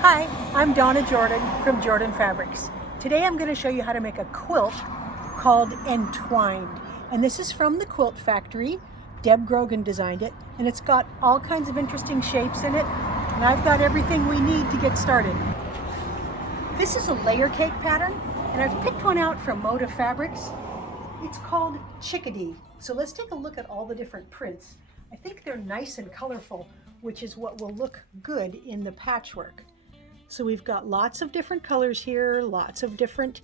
Hi, I'm Donna Jordan from Jordan Fabrics. Today I'm going to show you how to make a quilt called Entwined. And this is from the Quilt Factory. Deb Grogan designed it, and it's got all kinds of interesting shapes in it. And I've got everything we need to get started. This is a layer cake pattern, and I've picked one out from Moda Fabrics. It's called Chickadee. So let's take a look at all the different prints. I think they're nice and colorful, which is what will look good in the patchwork. So we've got lots of different colors here, lots of different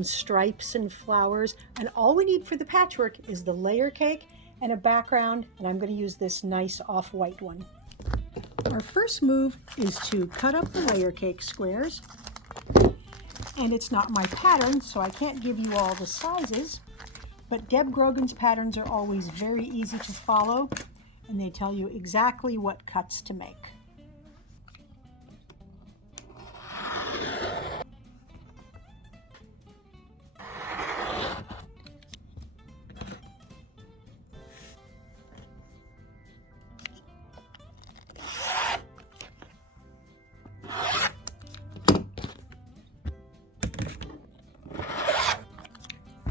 stripes and flowers, and all we need for the patchwork is the layer cake and a background, and I'm going to use this nice off-white one. Our first move is to cut up the layer cake squares, and it's not my pattern, so I can't give you all the sizes, but Deb Grogan's patterns are always very easy to follow, and they tell you exactly what cuts to make.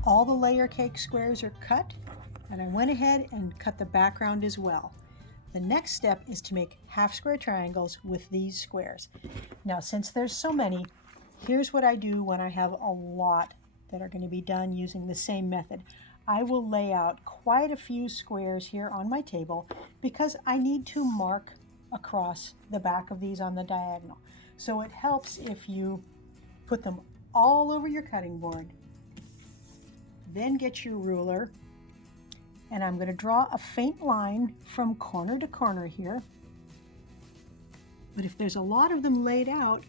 All the layer cake squares are cut, and I went ahead and cut the background as well. The next step is to make half square triangles with these squares. Now, since there's so many, here's what I do when I have a lot that are going to be done using the same method. I will lay out quite a few squares here on my table because I need to mark across the back of these on the diagonal. So it helps if you put them all over your cutting board. Then get your ruler, and I'm going to draw a faint line from corner to corner here. But if there's a lot of them laid out,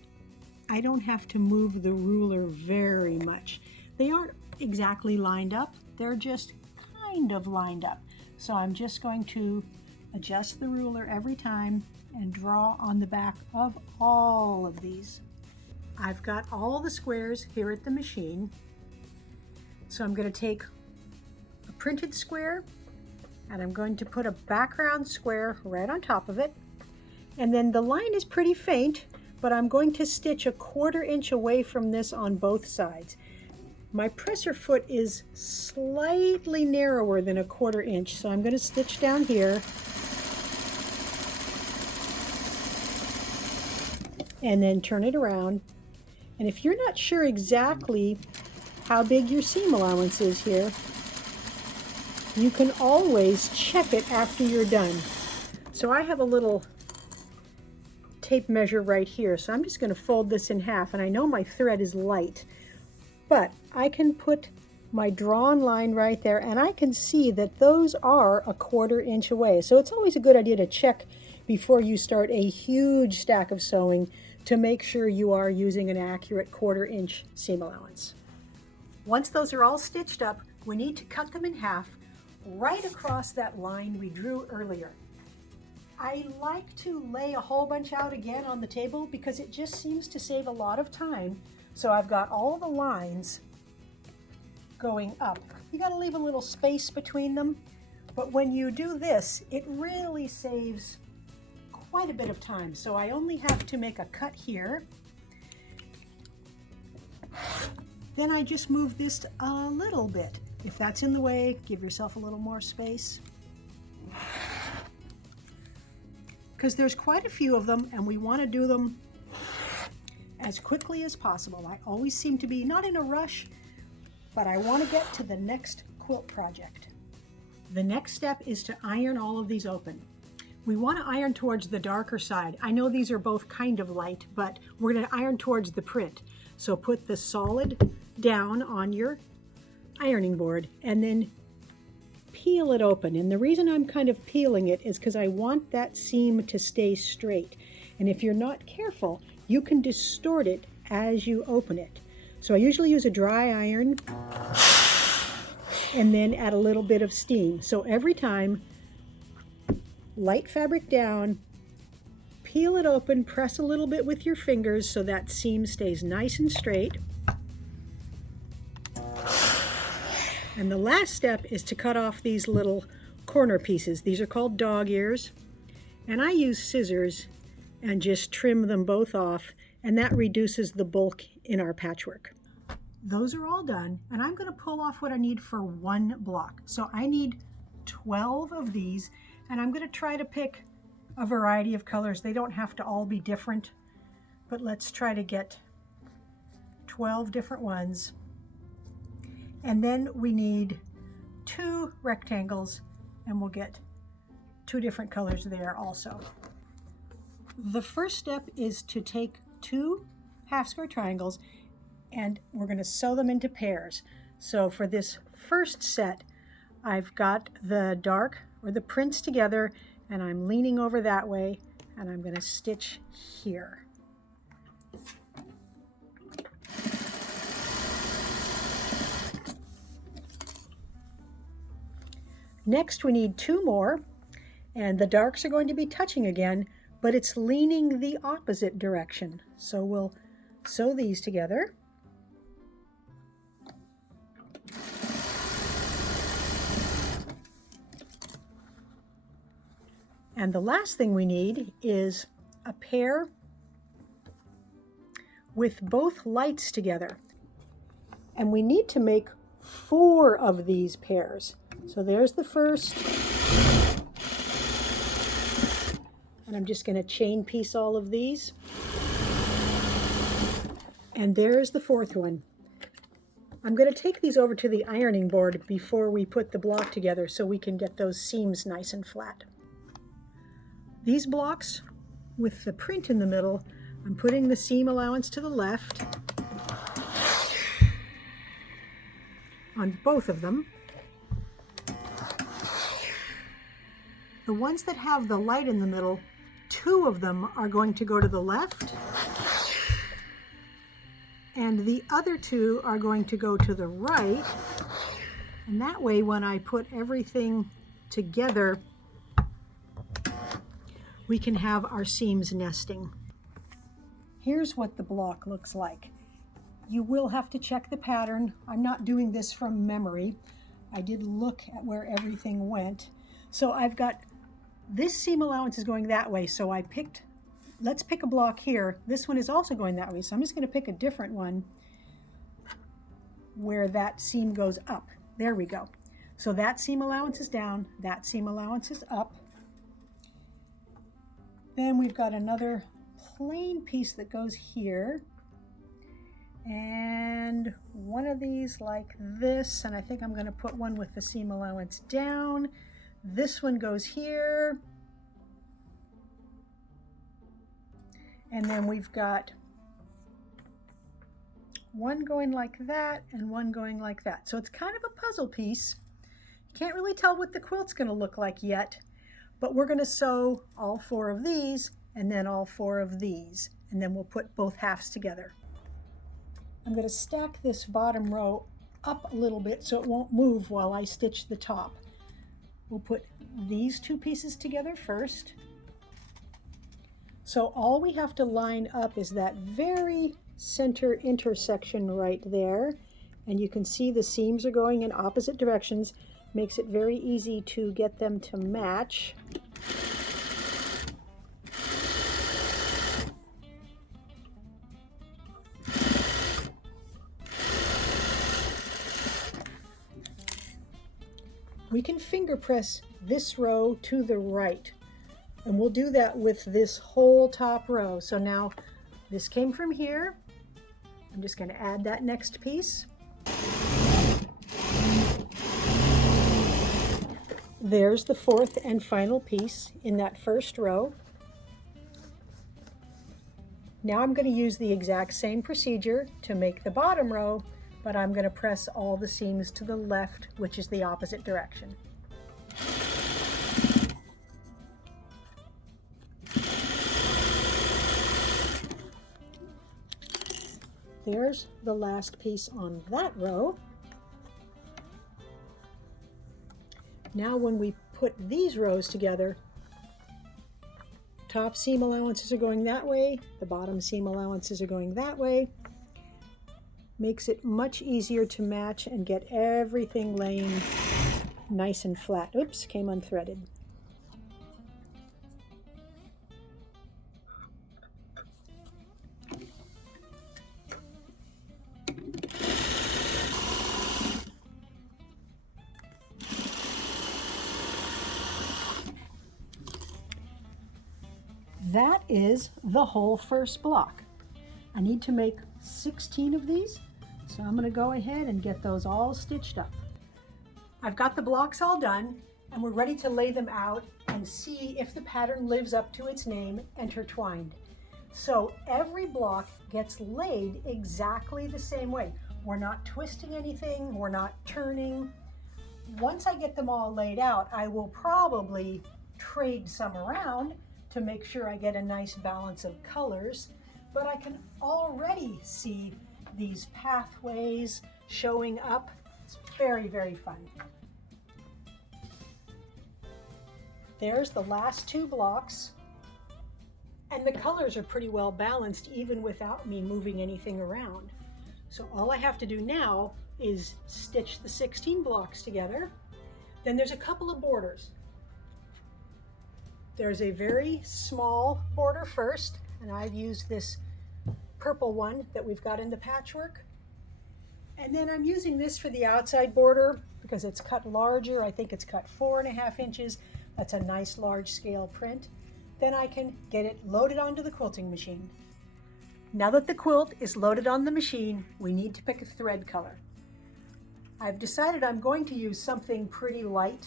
I don't have to move the ruler very much. They aren't exactly lined up, they're just kind of lined up. So I'm just going to adjust the ruler every time and draw on the back of all of these. I've got all the squares here at the machine. So I'm going to take a printed square and I'm going to put a background square right on top of it. And then the line is pretty faint, but I'm going to stitch a 1/4 inch away from this on both sides. My presser foot is slightly narrower than a 1/4 inch, so I'm going to stitch down here. And then turn it around. And if you're not sure exactly how big your seam allowance is here, you can always check it after you're done. So I have a little tape measure right here, so I'm just going to fold this in half, and I know my thread is light, but I can put my drawn line right there, and I can see that those are a 1/4 inch away. So it's always a good idea to check before you start a huge stack of sewing to make sure you are using an accurate 1/4 inch seam allowance. Once those are all stitched up, we need to cut them in half right across that line we drew earlier. I like to lay a whole bunch out again on the table because it just seems to save a lot of time. So I've got all the lines going up. You got to leave a little space between them, but when you do this, it really saves quite a bit of time. So I only have to make a cut here. Then I just move this a little bit. If that's in the way, give yourself a little more space. Because there's quite a few of them, and we want to do them as quickly as possible. I always seem to be not in a rush, but I want to get to the next quilt project. The next step is to iron all of these open. We want to iron towards the darker side. I know these are both kind of light, but we're going to iron towards the print. So put the solid down on your ironing board and then peel it open. And the reason I'm kind of peeling it is because I want that seam to stay straight. And if you're not careful, you can distort it as you open it. So I usually use a dry iron and then add a little bit of steam. So every time, light fabric down, peel it open, press a little bit with your fingers so that seam stays nice and straight. And the last step is to cut off these little corner pieces. These are called dog ears, and I use scissors and just trim them both off, and that reduces the bulk in our patchwork. Those are all done, and I'm going to pull off what I need for one block. So I need 12 of these, and I'm going to try to pick a variety of colors. They don't have to all be different, but let's try to get 12 different ones. And then we need 2 rectangles, and we'll get 2 different colors there also. The first step is to take 2 half square triangles, and we're going to sew them into pairs. So for this first set, I've got the dark or the prints together, and I'm leaning over that way, and I'm going to stitch here. Next we need 2 more, and the darks are going to be touching again, but it's leaning the opposite direction. So we'll sew these together. And the last thing we need is a pair with both lights together. And we need to make 4 of these pairs. So there's the first. And I'm just going to chain piece all of these. And there's the 4th one. I'm going to take these over to the ironing board before we put the block together so we can get those seams nice and flat. These blocks with the print in the middle, I'm putting the seam allowance to the left on both of them. The ones that have the light in the middle, 2 of them are going to go to the left, and the other 2 are going to go to the right. And that way, when I put everything together, we can have our seams nesting. Here's what the block looks like. You will have to check the pattern. I'm not doing this from memory. I did look at where everything went. So I've got this seam allowance is going that way, so I picked, let's pick a block here. This one is also going that way, so I'm just going to pick a different one where that seam goes up. There we go. So that seam allowance is down, that seam allowance is up. Then we've got another plain piece that goes here, and one of these like this, and I think I'm going to put one with the seam allowance down. This one goes here, and then we've got one going like that and one going like that. So it's kind of a puzzle piece. Can't really tell what the quilt's going to look like yet. But we're going to sew all 4 of these and then all 4 of these, and then we'll put both halves together. I'm going to stack this bottom row up a little bit so it won't move while I stitch the top. We'll put these 2 pieces together first. So all we have to line up is that very center intersection right there, and you can see the seams are going in opposite directions. Makes it very easy to get them to match. We can finger press this row to the right, and we'll do that with this whole top row. So now this came from here. I'm just going to add that next piece. There's the 4th and final piece in that first row. Now I'm going to use the exact same procedure to make the bottom row, but I'm going to press all the seams to the left, which is the opposite direction. There's the last piece on that row. Now when we put these rows together, top seam allowances are going that way, the bottom seam allowances are going that way. Makes it much easier to match and get everything laying nice and flat. Oops, came unthreaded. that is the whole first block. I need to make 16 of these, so I'm going to go ahead and get those all stitched up. I've got the blocks all done, and we're ready to lay them out and see if the pattern lives up to its name, Entwined. So every block gets laid exactly the same way. We're not twisting anything, we're not turning. Once I get them all laid out, I will probably trade some around to make sure I get a nice balance of colors, but I can already see these pathways showing up. It's very, very fun. There's the last two blocks, and the colors are pretty well balanced even without me moving anything around. So all I have to do now is stitch the 16 blocks together. Then there's a couple of borders. There's a very small border first, and I've used this purple one that we've got in the patchwork. And then I'm using this for the outside border because it's cut larger. I think it's cut 4.5 inches. That's a nice large scale print. Then I can get it loaded onto the quilting machine. Now that the quilt is loaded on the machine, we need to pick a thread color. I've decided I'm going to use something pretty light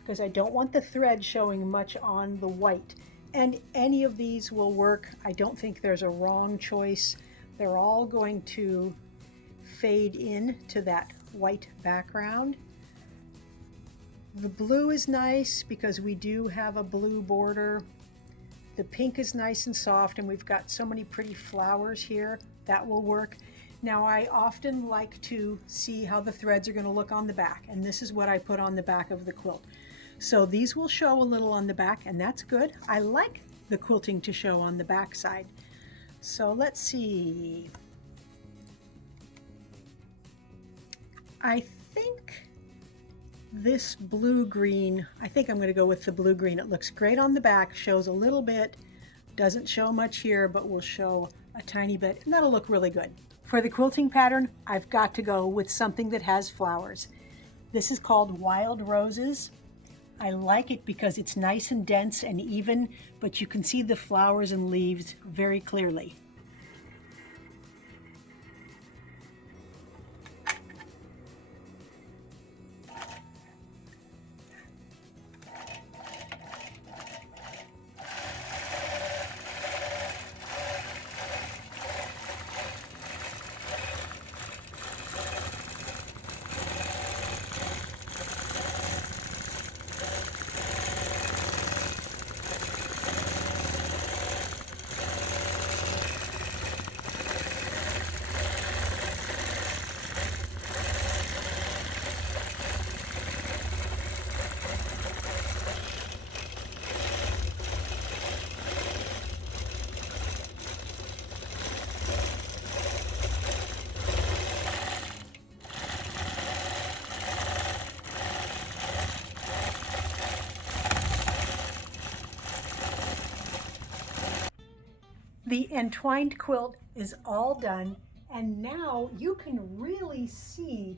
because I don't want the thread showing much on the white. And any of these will work. I don't think there's a wrong choice. They're all going to fade in to that white background. The blue is nice because we do have a blue border. The pink is nice and soft, and we've got so many pretty flowers here. That will work. Now, I often like to see how the threads are going to look on the back, and this is what I put on the back of the quilt. So these will show a little on the back, and that's good. I like the quilting to show on the back side. So let's see. I think this blue-green, I think I'm going to go with the blue-green. It looks great on the back, shows a little bit, doesn't show much here, but will show a tiny bit, and that'll look really good. For the quilting pattern, I've got to go with something that has flowers. This is called Wild Roses. I like it because it's nice and dense and even, but you can see the flowers and leaves very clearly. The Entwined quilt is all done, and now you can really see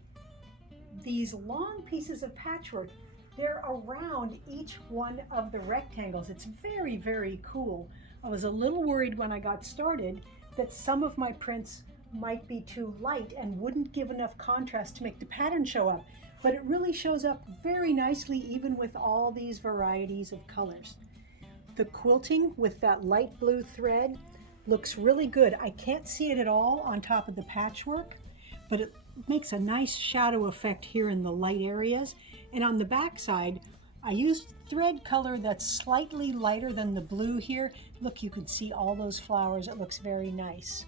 these long pieces of patchwork. They're around each one of the rectangles. It's very, very cool. I was a little worried when I got started that some of my prints might be too light and wouldn't give enough contrast to make the pattern show up, but it really shows up very nicely even with all these varieties of colors. The quilting with that light blue thread looks really good. I can't see it at all on top of the patchwork, but it makes a nice shadow effect here in the light areas. And on the back side, I used thread color that's slightly lighter than the blue here. Look, you can see all those flowers. It looks very nice.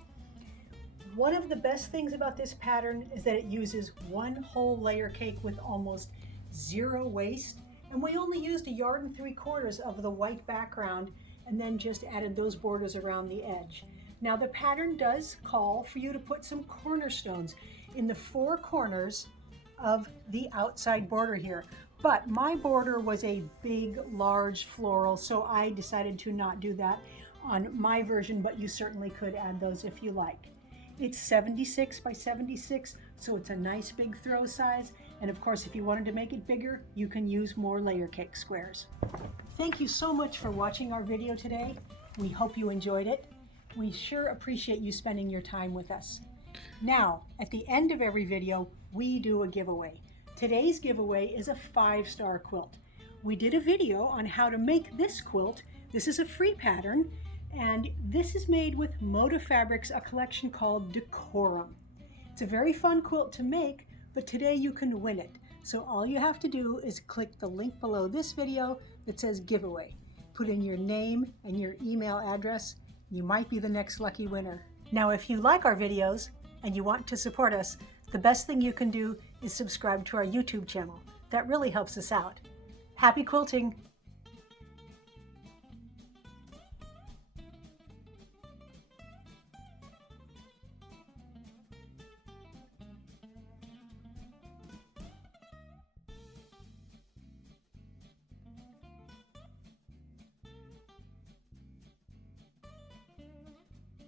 One of the best things about this pattern is that it uses one whole layer cake with almost zero waste. And we only used 1 3/4 yards of the white background and then just added those borders around the edge. Now the pattern does call for you to put some cornerstones in the 4 corners of the outside border here. But my border was a big, large floral, so I decided to not do that on my version, but you certainly could add those if you like. It's 76 by 76, so it's a nice big throw size. And of course, if you wanted to make it bigger, you can use more layer cake squares. Thank you so much for watching our video today. We hope you enjoyed it. We sure appreciate you spending your time with us. Now, at the end of every video, we do a giveaway. Today's giveaway is a 5-star quilt. We did a video on how to make this quilt. This is a free pattern, and this is made with Moda Fabrics, a collection called Decorum. It's a very fun quilt to make, but today you can win it. So all you have to do is click the link below this video that says giveaway. Put in your name and your email address. You might be the next lucky winner. Now, if you like our videos and you want to support us, the best thing you can do is subscribe to our YouTube channel. That really helps us out. Happy quilting!